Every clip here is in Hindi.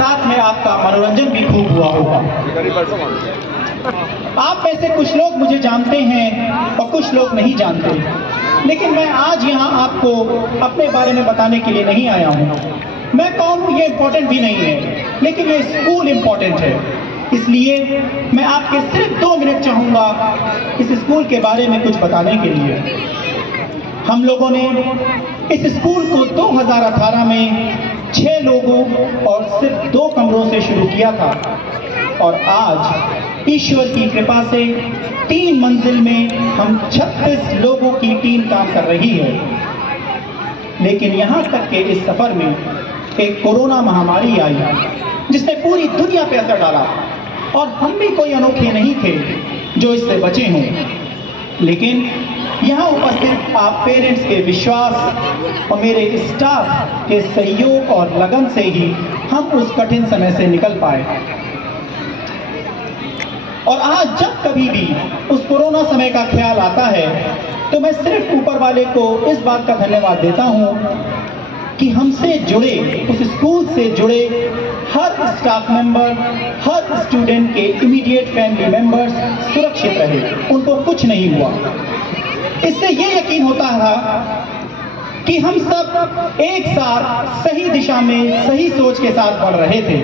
साथ में आपका मनोरंजन भी खूब हुआ होगा। आप में से कुछ लोग मुझे जानते हैं और कुछ लोग नहीं जानते, लेकिन मैं आज यहाँ आपको अपने बारे में बताने के लिए नहीं आया हूँ। मैं कौन हूँ ये इम्पोर्टेंट भी नहीं है, लेकिन ये स्कूल इम्पोर्टेंट है। इसलिए मैं आपके सिर्फ 2 मिनट चाहूँगा इस स्कूल के बारे में कुछ बताने के लिए। हम लोगों ने इस स्कूल को 2018 में 6 लोगों और सिर्फ 2 कमरों से शुरू किया था, और आज ईश्वर की कृपा से 3 मंजिल में हम 36 लोगों की टीम काम कर रही है। लेकिन यहाँ तक के इस सफर में एक कोरोना महामारी आई जिसने पूरी दुनिया पे असर डाला, और हम भी कोई अनोखे नहीं थे जो इससे बचे हों। लेकिन यहाँ उपस्थित आप पेरेंट्स के विश्वास और मेरे स्टाफ के सहयोग और लगन से ही हम उस कठिन समय से निकल पाए। और आज जब कभी भी उस कोरोना समय का ख्याल आता है तो मैं सिर्फ ऊपर वाले को इस बात का धन्यवाद देता हूँ कि हमसे जुड़े, उस स्कूल से जुड़े हर स्टाफ मेंबर, हर स्टूडेंट के इमीडिएट फैमिली मेंबर्स सुरक्षित रहे, उनको कुछ नहीं हुआ। इससे ये यकीन होता था कि हम सब एक साथ सही दिशा में सही सोच के साथ बढ़ रहे थे।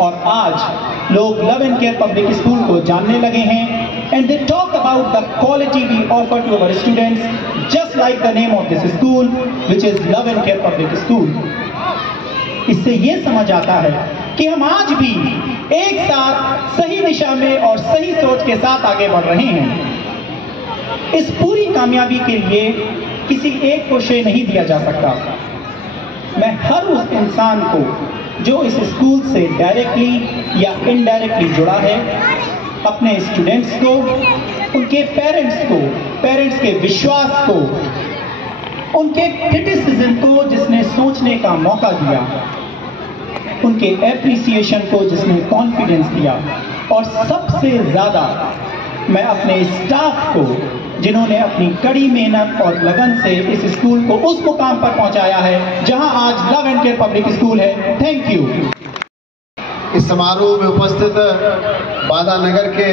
और आज लोग love and care public school को जानने लगे हैं, and they talk about the quality we offer to our students just like the name of this school which is love and care public school. इससे ये समझ आता है कि हम आज भी एक साथ सही दिशा में और सही सोच के साथ आगे बढ़ रहे हैं। इस पूरी कामयाबी के लिए किसी एक को श्रेय नहीं दिया जा सकता। मैं हर उस इंसान को जो इस स्कूल से डायरेक्टली या इनडायरेक्टली जुड़ा है, अपने स्टूडेंट्स को, उनके पेरेंट्स को, पेरेंट्स के विश्वास को, उनके क्रिटिसिज्म को जिसने सोचने का मौका दिया, उनके एप्रिसिएशन को जिसने कॉन्फिडेंस दिया, और सबसे ज्यादा मैं अपने स्टाफ को जिन्होंने अपनी कड़ी मेहनत और लगन से इस स्कूल को उस मुकाम पर पहुंचाया है जहां आज love and care public school है। Thank you. इस समारोह में उपस्थित बांदा नगर के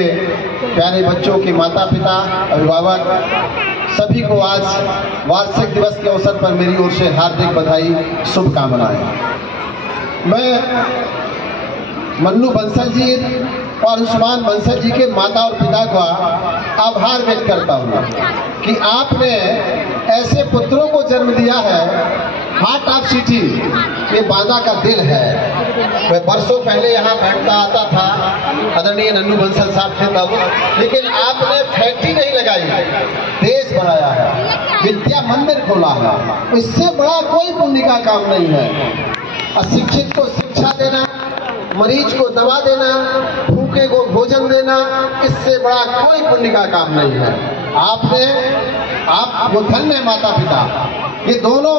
प्यारे बच्चों के माता पिता, अभिभावक सभी को आज वार्षिक दिवस के अवसर पर मेरी ओर से हार्दिक बधाई, शुभकामनाएं। मैं मन्नू बंसल जी और उस्मान बंसल जी के माता और पिता का आभार व्यक्त करता हूँ कि आपने ऐसे पुत्रों को जन्म दिया है। हार्ट ऑफ सिटी ये बांदा का दिल है। मैं बरसों पहले यहाँ बैठता आता था, आदरणीय नन्नू बंसल साहब थे तब, लेकिन आपने फैक्ट्री नहीं लगाई, देश बनाया है, विद्या मंदिर खोला है। इससे बड़ा कोई पुण्य का काम नहीं है। अशिक्षित को शिक्षा देना, मरीज को दवा देना, भूखे को भोजन देना, इससे बड़ा कोई पुण्य का काम नहीं है। आप वो धन्य माता पिता। ये दोनों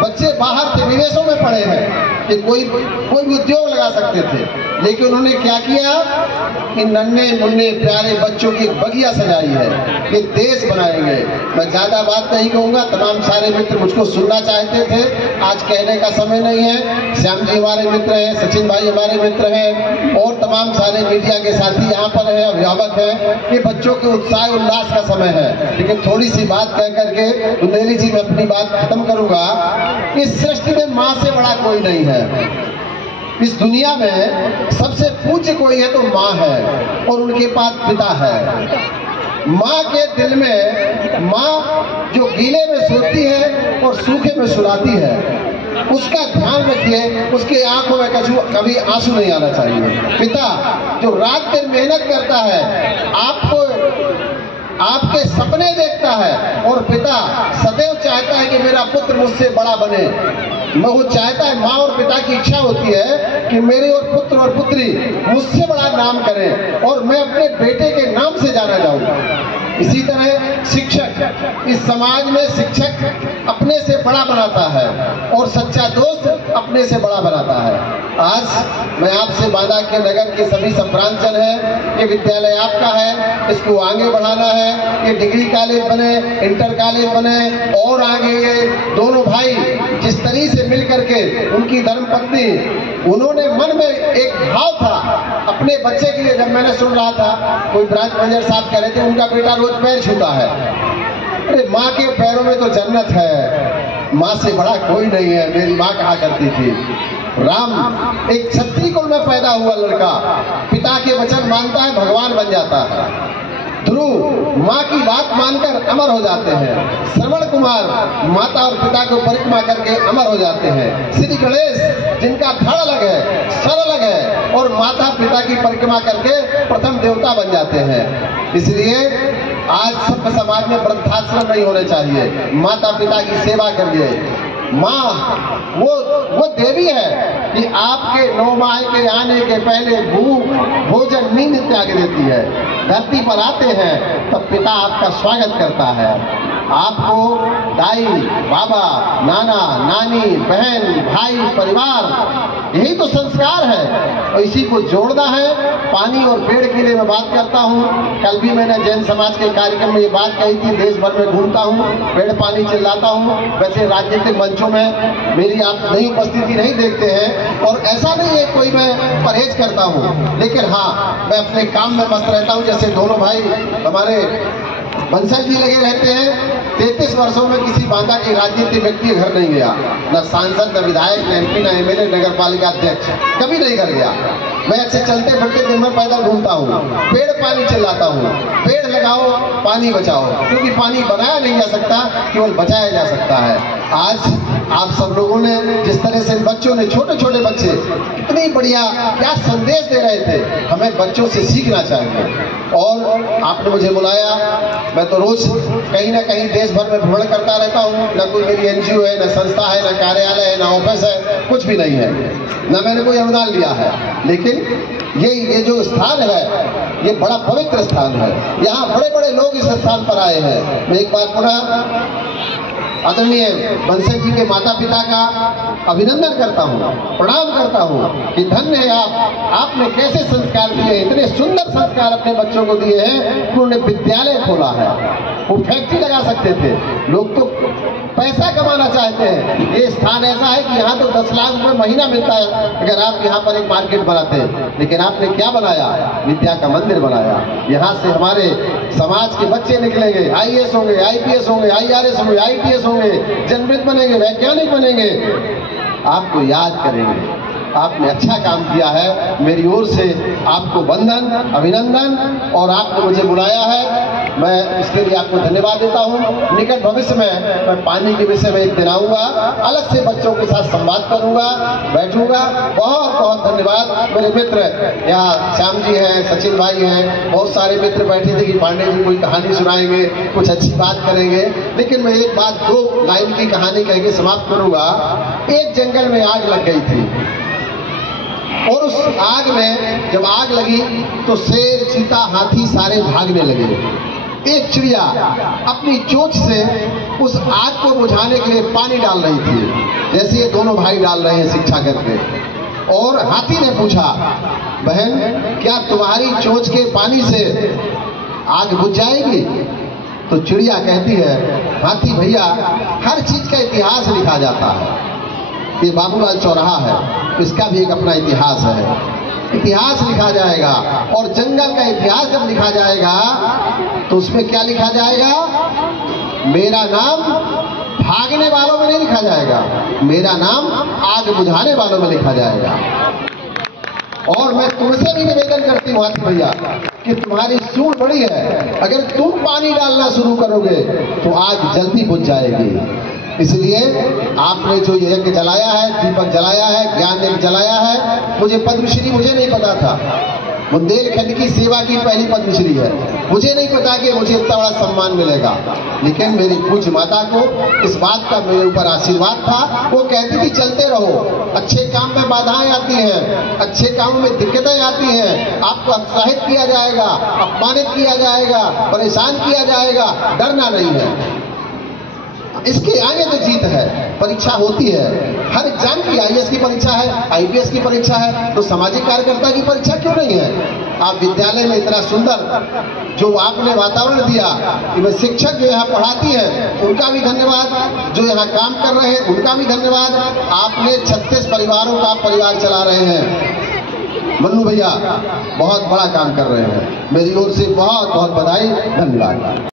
बच्चे बाहर थे, विदेशों में पढ़े हैं, कि कोई भी उद्योग लगा सकते थे, लेकिन उन्होंने क्या किया, इन नन्हे मुन्ने प्यारे बच्चों की बगिया सजाई है। ये देश बनाएंगे। मैं ज्यादा बात नहीं कहूँगा, तमाम सारे मित्र मुझको सुनना चाहते थे, आज कहने का समय नहीं है। श्याम जी हमारे मित्र हैं, सचिन भाई हमारे मित्र हैं, और तमाम सारे मीडिया के साथी यहाँ पर है, अभिभावक हैं। ये बच्चों के उत्साह उल्लास का समय है। लेकिन थोड़ी सी बात कह करके बुंदेली जी मैं अपनी बात खत्म करूंगा। इस सृष्टि में माँ से बड़ा कोई नहीं है। इस दुनिया में सबसे पूज्य कोई है तो माँ है, और उनके पास पिता है। माँ के दिल में, माँ जो गीले में सोती है और सूखे में सुलाती है, उसका ध्यान रखिए, उसकी आंखों में कभी आंसू नहीं आना चाहिए। पिता जो रात दिन मेहनत करता है, आपके सपने देखता है, और पिता सदैव चाहता है कि मेरा पुत्र मुझसे बड़ा बने। मैं वो चाहता है, माँ और पिता की इच्छा होती है कि मेरे और पुत्र और पुत्री मुझसे बड़ा नाम करें और मैं अपने बेटे के नाम से जाना जाऊं। इसी तरह शिक्षक, इस समाज में शिक्षक अपने से बड़ा बनाता है और सच्चा दोस्त अपने से बड़ा बनाता है। आज मैं आपसे वादा के नगर के सभी संप्रांतजन है, ये विद्यालय आपका है, इसको आगे बढ़ाना है, ये डिग्री कॉलेज बने, इंटर कॉलेज बने और आगे ये दोनों भाई जिस तरीके से मिल करके उनकी धर्मपत्नी, उन्होंने मन में एक भाव था अपने बच्चे के लिए। जब मैंने सुन रहा था कोई ब्रांच मैनेजर साहब कह रहे थे उनका बेटा रोज पैर छूता है, अरे माँ के पैरों में तो जन्नत है, माँ से बड़ा कोई नहीं है, मेरी माँ कहा करती थी। राम एक क्षत्रिय कुल में पैदा हुआ लड़का, पिता के वचन मानता है, भगवान बन जाता है। ध्रुव माँ की बात मानकर अमर हो जाते हैं। श्रवण कुमार माता और पिता को परिक्रमा करके अमर हो जाते हैं। श्री गणेश जिनका धड़ अलग है, सर अलग है और माता पिता की परिक्रमा करके प्रथम देवता बन जाते हैं। इसलिए आज सब समाज में वृद्धाश्रम नहीं होने चाहिए, माता पिता की सेवा करिए। माँ वो देवी है कि आपके 9 माह के आने के पहले भूख भोजन नींद त्याग देती है। धरती पर आते हैं तब पिता आपका स्वागत करता है। आपको दाई बाबा नाना नानी बहन भाई परिवार यही तो संस्कार है और इसी को जोड़ना है। पानी और पेड़ के लिए मैं बात करता हूँ। कल भी मैंने जैन समाज के कार्यक्रम में ये बात कही थी, देश भर में घूमता हूँ, पेड़ पानी चिल्लाता हूँ। वैसे राजनीतिक मंचों में मेरी आप नहीं उपस्थिति नहीं देखते हैं और ऐसा नहीं है कोई मैं परहेज करता हूँ, लेकिन हाँ मैं अपने काम में मस्त रहता हूँ। जैसे दोनों भाई हमारे बंसल जी लगे रहते हैं, 33 वर्षों में किसी बांदा के राजनीतिक व्यक्ति घर नहीं गया, न सांसद न विधायक न एमपी न एमएलए नगर पालिका अध्यक्ष, कभी नहीं घर गया। मैं ऐसे चलते फिरते दिन भर पैदल घूमता हूँ, पेड़ पानी चिल्लाता हूँ, पेड़ लगाओ पानी बचाओ, क्योंकि पानी बनाया नहीं जा सकता, केवल बचाया जा सकता है। आज आप सब लोगों ने जिस तरह से बच्चों ने, छोटे छोटे बच्चे कितनी बढ़िया क्या संदेश दे रहे थे, हमें बच्चों से सीखना चाहिए। और आपने मुझे बुलाया, मैं तो रोज कहीं ना कहीं देश भर में भ्रमण करता रहता हूँ। न कोई मेरी एनजीओ है, न संस्था है, न कार्यालय है, न ऑफिस है, कुछ भी नहीं है, न मैंने कोई अनुदान लिया है। लेकिन ये जो स्थान है ये बड़ा पवित्र स्थान है, यहाँ बड़े बड़े लोग इस स्थान पर आए हैं। मैं एक बार पुनः आदरणीय बंसल जी के माता पिता का अभिनंदन करता हूँ, प्रणाम करता हूँ कि धन्य है आपने कैसे संस्कार दिए, इतने सुंदर संस्कार अपने बच्चों को दिए हैं। उन्होंने विद्यालय खोला है, वो फैक्ट्री लगा सकते थे, लोग तो पैसा कमाना चाहते हैं। ये स्थान ऐसा है कि यहाँ तो 10 लाख रुपए महीना मिलता है अगर आप यहाँ पर एक मार्केट बनाते हैं, लेकिन आपने क्या बनाया, विद्या का मंदिर बनाया। यहाँ से हमारे समाज के बच्चे निकलेंगे, आईएएस होंगे, आईपीएस होंगे, आईआरएस होंगे, आईटीएस होंगे, जनविद बनेंगे, वैज्ञानिक बनेंगे, आपको याद करेंगे। आपने अच्छा काम किया है, मेरी ओर से आपको वंदन अभिनंदन, और आपने मुझे बुलाया है, मैं इसके लिए आपको धन्यवाद देता हूँ। निकट भविष्य में मैं पानी के विषय में एक दिन आऊँगा, अलग से बच्चों के साथ संवाद करूँगा, बैठूँगा। बहुत बहुत धन्यवाद। मेरे मित्र यहाँ श्याम जी हैं, सचिन भाई हैं, बहुत सारे मित्र बैठे थे कि पांडे जी कोई कहानी सुनाएंगे, कुछ अच्छी बात करेंगे, लेकिन मैं एक बात 2 लाइन की कहानी कह के समाप्त करूँगा। एक जंगल में आग लग गई थी और उस आग में जब आग लगी तो शेर चीता हाथी सारे भागने लगे। एक चिड़िया अपनी चोंच से उस आग को बुझाने के लिए पानी डाल रही थी, जैसे ये दोनों भाई डाल रहे हैं शिक्षा करके। और हाथी ने पूछा, बहन क्या तुम्हारी चोंच के पानी से आग बुझ जाएगी? तो चिड़िया कहती है, हाथी भैया हर चीज का इतिहास लिखा जाता है, ये बाबूलाल चौराहा है, इसका भी एक अपना इतिहास है, इतिहास लिखा जाएगा। और जंगल का इतिहास जब लिखा जाएगा तो उसमें क्या लिखा जाएगा? मेरा नाम भागने वालों में नहीं लिखा जाएगा, मेरा नाम आग बुझाने वालों में लिखा जाएगा। और मैं तुमसे भी निवेदन करती हूँ हाथी भैया कि तुम्हारी सूढ़ बड़ी है, अगर तुम पानी डालना शुरू करोगे तो आग जल्दी बुझ जाएगी। इसलिए आपने जो यज्ञ जलाया है, दीपक जलाया है, ज्ञान यज्ञ जलाया है, मुझे पद्मश्री मुझे नहीं पता था, बुंदेलखंड की सेवा की पहली पद्मश्री है। मुझे नहीं पता कि मुझे इतना बड़ा सम्मान मिलेगा, लेकिन मेरी पूज्य माता को इस बात का मेरे ऊपर आशीर्वाद था। वो कहती थी चलते रहो, अच्छे काम में बाधाएं आती हैं, अच्छे कामों में दिक्कतें आती हैं, आपको उत्साहित किया जाएगा, अपमानित किया जाएगा, परेशान किया जाएगा, डरना नहीं है। इसके आगे तो जीत है। परीक्षा होती है, हर एग्जाम की, आईएएस की परीक्षा है, आईपीएस की परीक्षा है, तो सामाजिक कार्यकर्ता की परीक्षा क्यों नहीं है? आप विद्यालय में इतना सुंदर जो आपने वातावरण दिया, कि शिक्षक जो यहाँ पढ़ाती है उनका भी धन्यवाद, जो यहाँ काम कर रहे हैं उनका भी धन्यवाद। आपने 36 परिवारों का परिवार चला रहे हैं। मन्नू भैया बहुत बड़ा काम कर रहे हैं। मेरी ओर से बहुत बहुत बधाई, धन्यवाद।